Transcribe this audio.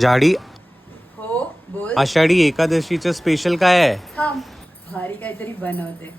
झाडी हो बोल. आषाढी एकादशीचं स्पेशल काय आहे? थांब, भारी काहीतरी बनवते.